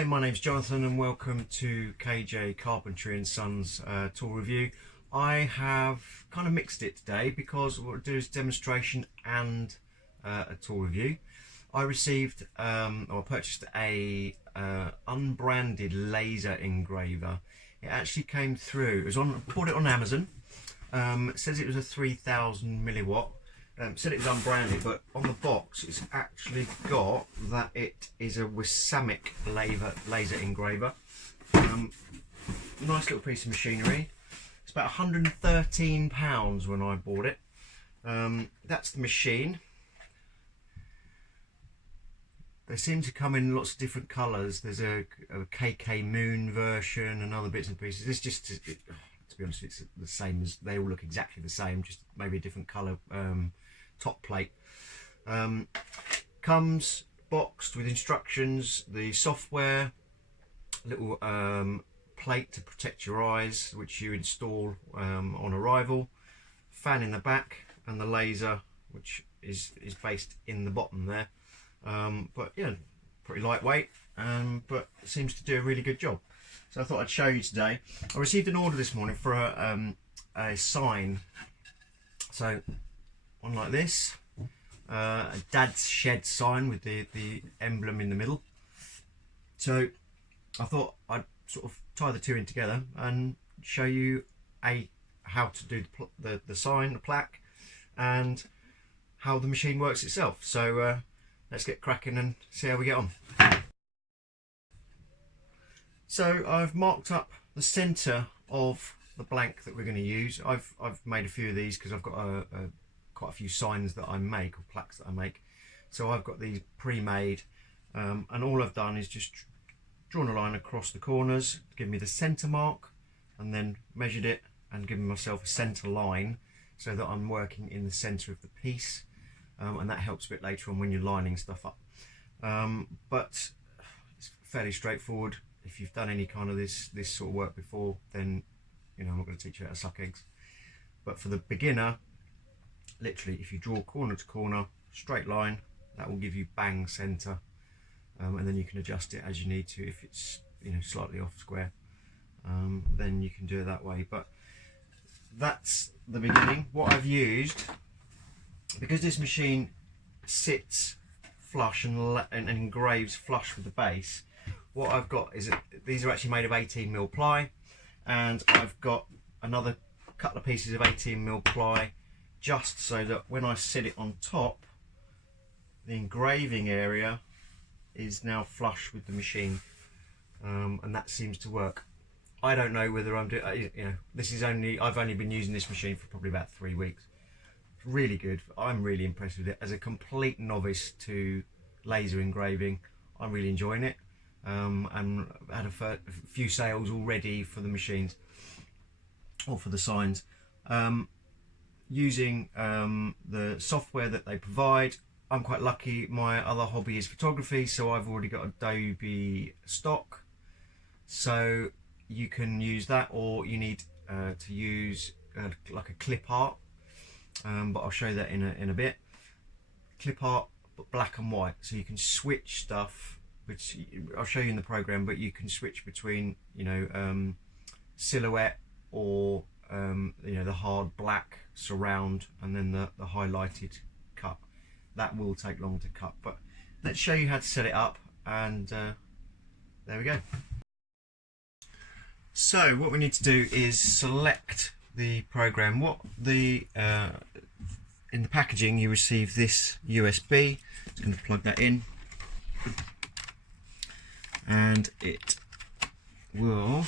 Hi, my name's Jonathan and welcome to KJ Carpentry and Sons tool review. I have kind of mixed it today because what I'll do is demonstration and a tool review. I received or purchased a unbranded laser engraver. It actually came through. Bought it on Amazon. It says it was a 3000 milliwatt. Said it was unbranded, but on the box it's actually got that it is a Wisamic laser engraver. Nice little piece of machinery. It's about £113 when I bought it. That's the machine. They seem to come in lots of different colours. There's a KK Moon version and other bits and pieces. It's just, to be honest, it's the same as, they all look exactly the same, just maybe a different colour top plate. Comes boxed with instructions, the software, little plate to protect your eyes, which you install on arrival, fan in the back, and the laser, which is based in the bottom there. But yeah, pretty lightweight, but it seems to do a really good job. So I thought I'd show you today. I received an order this morning for a sign. So one like this, a Dad's Shed sign with the emblem in the middle. So I thought I'd sort of tie the two in together and show you how to do the sign, the plaque, and how the machine works itself. So let's get cracking and see how we get on. So I've marked up the centre of the blank that we're going to use. I've made a few of these because I've got quite a few signs that I make, or plaques that I make. So I've got these pre-made, and all I've done is just drawn a line across the corners to give me the centre mark, and then measured it and given myself a centre line so that I'm working in the centre of the piece, and that helps a bit later on when you're lining stuff up. But it's fairly straightforward. If you've done any kind of this sort of work before, then you know I'm not going to teach you how to suck eggs. But for the beginner, literally, if you draw corner to corner, straight line, that will give you bang centre, and then you can adjust it as you need to. If it's slightly off square, then you can do it that way. But that's the beginning. What I've used, because this machine sits flush and engraves flush with the base, what I've got is these are actually made of 18mm ply, and I've got another couple of pieces of 18mm ply, just so that when I sit it on top, the engraving area is now flush with the machine, and that seems to work. I don't know whether I'm doing, I've only been using this machine for probably about 3 weeks. It's really good. I'm really impressed with it. As a complete novice to laser engraving, I'm really enjoying it, and I've had a few sales already for the machines, or for the signs. Using the software that they provide. I'm quite lucky, my other hobby is photography, so I've already got Adobe stock, so you can use that, or you need to use like a clip art, but I'll show you that in a bit. Clip art, but black and white, so you can switch stuff, which I'll show you in the program, but you can switch between silhouette, or the hard black surround, and then the highlighted cut. That will take long to cut, but let's show you how to set it up, and there we go. So what we need to do is select the program. In the packaging you receive this USB. Just going to plug that in, and it will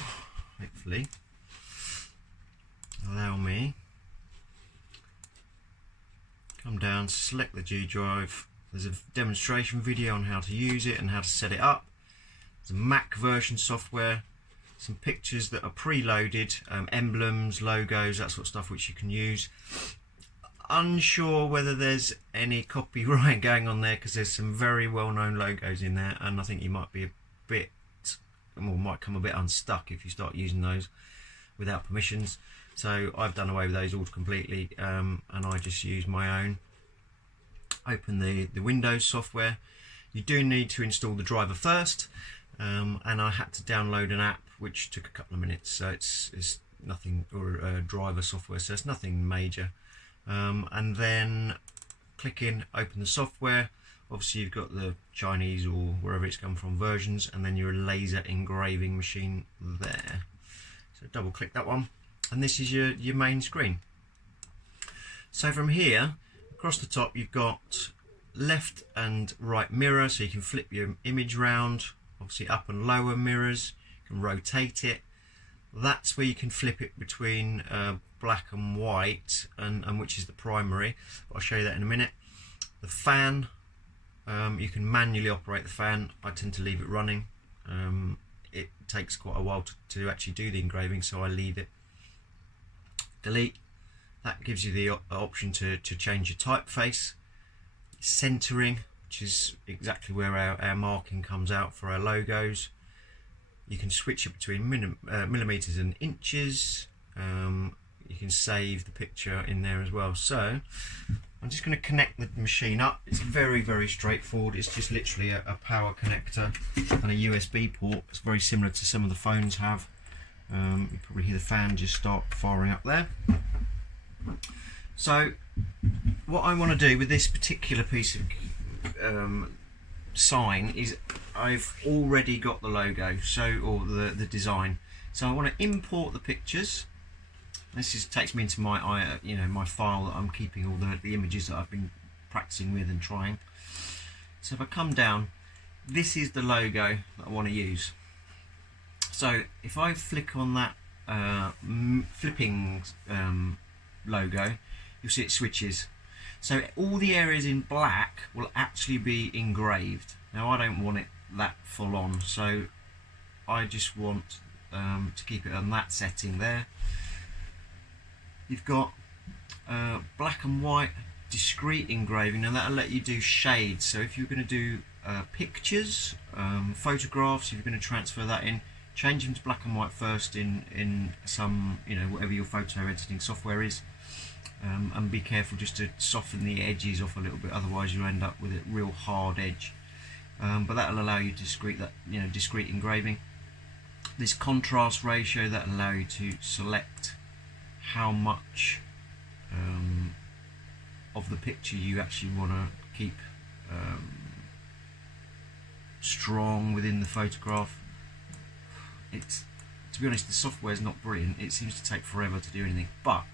hopefully allow me come down, select the G drive. There's a demonstration video on how to use it and how to set it up. There's a Mac version software, some pictures that are preloaded, emblems, logos, that sort of stuff, which you can use. Unsure whether there's any copyright going on there, because there's some very well-known logos in there, and I think you might be might come a bit unstuck if you start using those without permissions. So I've done away with those all completely, and I just use my own. Open the Windows software. You do need to install the driver first, and I had to download an app which took a couple of minutes, so it's nothing, or driver software, so it's nothing major. And then click in, open the software. Obviously you've got the Chinese or wherever it's come from versions, and then your laser engraving machine there. So double click that one, and this is your main screen. So from here across the top you've got left and right mirror, so you can flip your image round. Obviously up and lower mirrors, you can rotate it. That's where you can flip it between black and white, and which is the primary. I'll show you that in a minute. The fan, you can manually operate the fan. I tend to leave it running. It takes quite a while to actually do the engraving, so I leave it. Delete. That gives you the option to change your typeface. Centering, which is exactly where our marking comes out for our logos. You can switch it between millimeters and inches. You can save the picture in there as well. So I'm just going to connect the machine up. It's very straightforward. It's just literally a power connector and a USB port. It's very similar to some of the phones have. You probably hear the fan just start firing up there. So what I want to do with this particular piece of sign is I've already got the logo, or the design. So I want to import the pictures. This takes me into my my file that I'm keeping all the images that I've been practicing with and trying. So if I come down, this is the logo that I want to use. So if I flick on that flipping logo, you'll see it switches. So all the areas in black will actually be engraved. Now I don't want it that full on, so I just want to keep it on that setting there. You've got black and white discrete engraving, and that'll let you do shades. So if you're going to do pictures, photographs, if you're going to transfer that in, change them to black and white first in some, whatever your photo editing software is. And be careful just to soften the edges off a little bit, otherwise you'll end up with a real hard edge. But that'll allow you discrete engraving. This contrast ratio, that'll allow you to select how much of the picture you actually want to keep strong within the photograph. To be honest, the software is not brilliant. It seems to take forever to do anything. But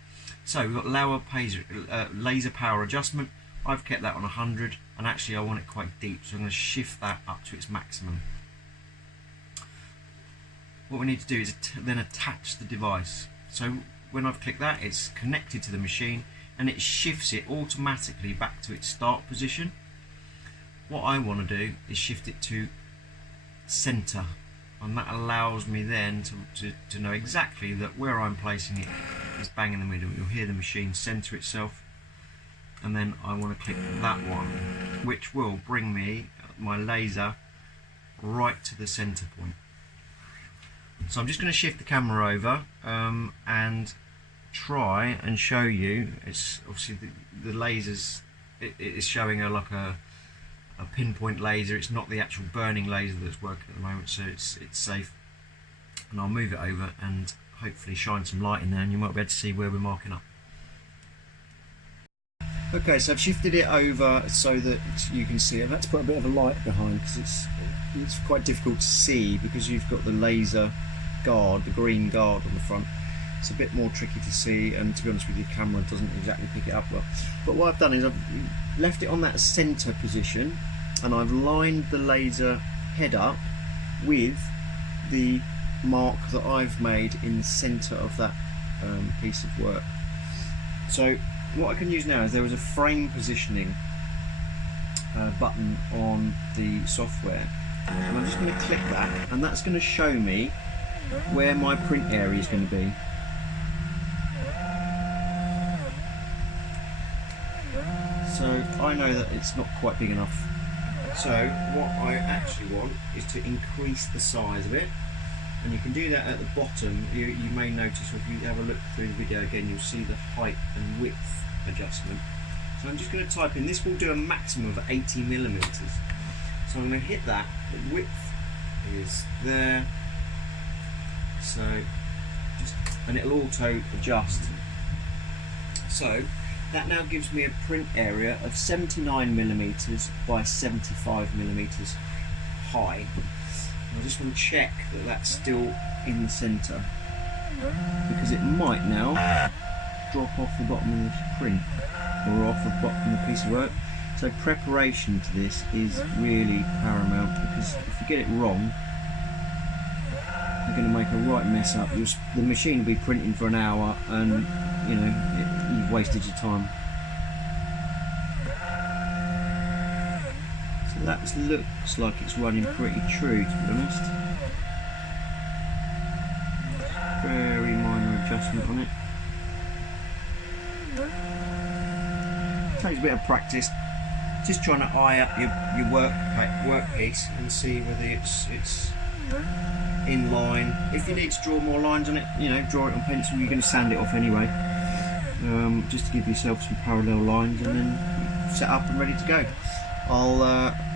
so we've got laser power adjustment. I've kept that on 100, and actually I want it quite deep, so I'm going to shift that up to its maximum. What we need to do is then attach the device. So when I've clicked that, it's connected to the machine, and it shifts it automatically back to its start position. What I want to do is shift it to center, and that allows me then to know exactly that where I'm placing it is bang in the middle. You'll hear the machine center itself, and then I want to click that one, which will bring me my laser right to the center point. So I'm just going to shift the camera over and try and show you. It's obviously the lasers, it is showing like a pinpoint laser. It's not the actual burning laser that's working at the moment, so it's safe. And I'll move it over and hopefully shine some light in there, and you might be able to see where we're marking up. Okay, so I've shifted it over so that you can see it. I've had to put a bit of a light behind because it's quite difficult to see because you've got the laser guard, the green guard on the front. It's a bit more tricky to see, and to be honest with you, the camera doesn't exactly pick it up well. But what I've done is I've left it on that center position, and I've lined the laser head up with the mark that I've made in the center of that piece of work. So what I can use now is there was a frame positioning button on the software, and I'm just going to click that, and that's going to show me where my print area is going to be. So I know that it's not quite big enough. So what I actually want is to increase the size of it, and you can do that at the bottom. You may notice, or if you have a look through the video again, you'll see the height and width adjustment. So I'm just going to type in, this will do a maximum of 80 millimeters. So I'm going to hit that. The width is there. So and it'll auto adjust. So that now gives me a print area of 79mm by 75mm high. I just want to check that that's still in the centre, because it might now drop off the bottom of the print or off the bottom of the piece of work. So preparation to this is really paramount, because if you get it wrong, you're going to make a right mess up. The machine will be printing for an hour, and you know you've wasted your time. So that looks like it's running pretty true, to be honest. Very minor adjustment on it. Takes a bit of practice. Just trying to eye up your workpiece and see whether it's in line. If you need to draw more lines on it, you know, draw it on pencil. You're going to sand it off anyway, just to give yourself some parallel lines, and then set up and ready to go. I'll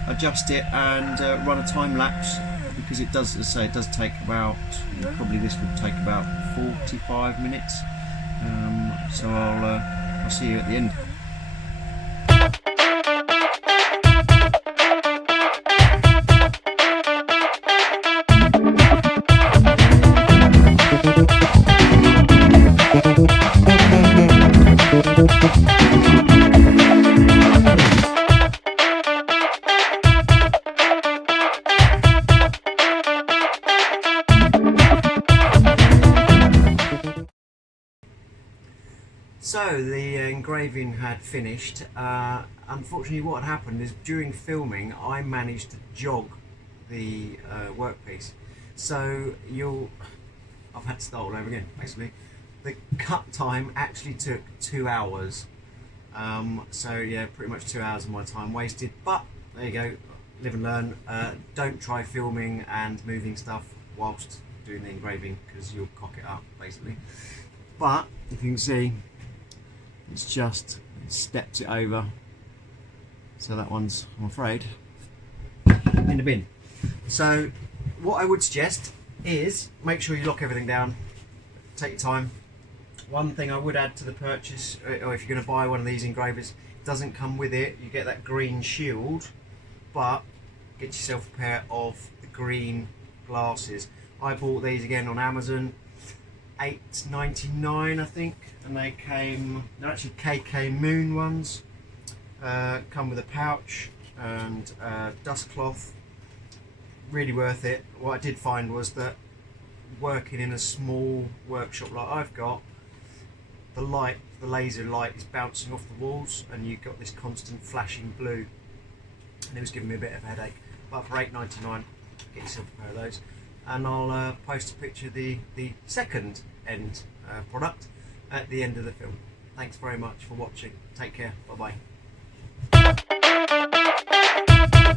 adjust it and run a time lapse, because it does, as I say, it does take about, probably this would take about 45 minutes. So I'll see you at the end. So the engraving had finished. Unfortunately, what had happened is during filming I managed to jog the workpiece. So I've had to start all over again, basically. The cut time actually took 2 hours. So yeah, pretty much 2 hours of my time wasted. But there you go, live and learn. Don't try filming and moving stuff whilst doing the engraving, because you'll cock it up, basically. But if you can see, it stepped it over, so that one's, I'm afraid, in the bin. So what I would suggest is make sure you lock everything down, take your time. One thing I would add to the purchase, or if you're going to buy one of these engravers, it doesn't come with it, you get that green shield, but get yourself a pair of the green glasses. I bought these again on Amazon, $8.99 I think, and they're actually KK Moon ones. Come with a pouch and dust cloth. Really worth it. What I did find was that working in a small workshop like I've got, the laser light is bouncing off the walls, and you've got this constant flashing blue, and it was giving me a bit of a headache. But for $8.99, get yourself a pair of those. And I'll post a picture of the second end product at the end of the film. Thanks very much for watching. Take care. Bye bye.